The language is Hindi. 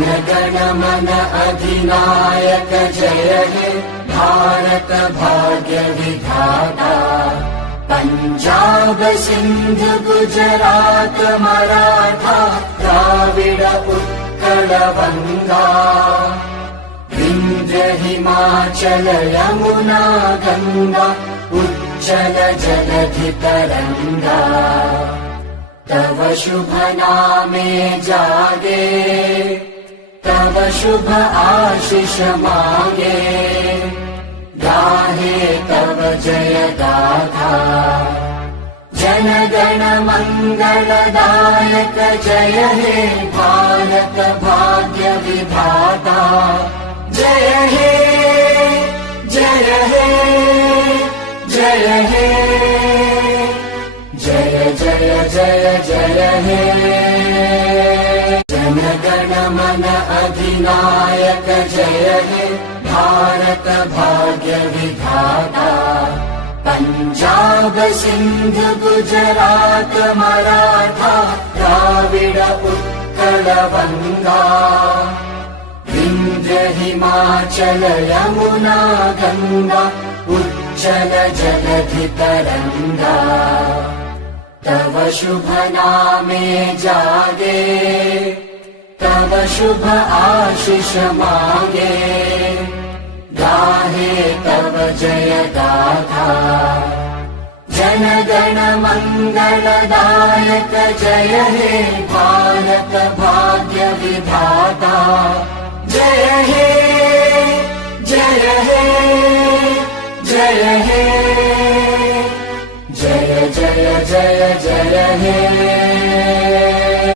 गण मन अधिनायक जय हे भारत भाग्य विधाता। पंजाब सिंध गुजरात मराठा द्राविड उत्कल बंगा। विंध्य हिमाचल यमुना गंगा उज्जल जलधि तरंगा। तव शुभ नामे जागे तव शुभ आशीष मांगे। गाहे तव जय गाथा जन गण मंगलदायक जय हे भारत भाग्य विधाता। जय हे जय हे जय हे जय जय जय जय हे। जन गण मन अधिनायक जय हे भारत भाग्य विधाता। पंजाब सिंध गुजरात मराठा द्राविड उत्कल बंगा। विंध्य हिमाचल यमुना गंगा उज्जल जलधि तरंगा। तव शुभ नामे जागे तव शुभ आशीष मांगे। गाहे तव जय गाथा जन गण मंगलदायक जय हे भारत भाग्य विधाता। जय हे जय हे जय हे जय जय जय जय हे।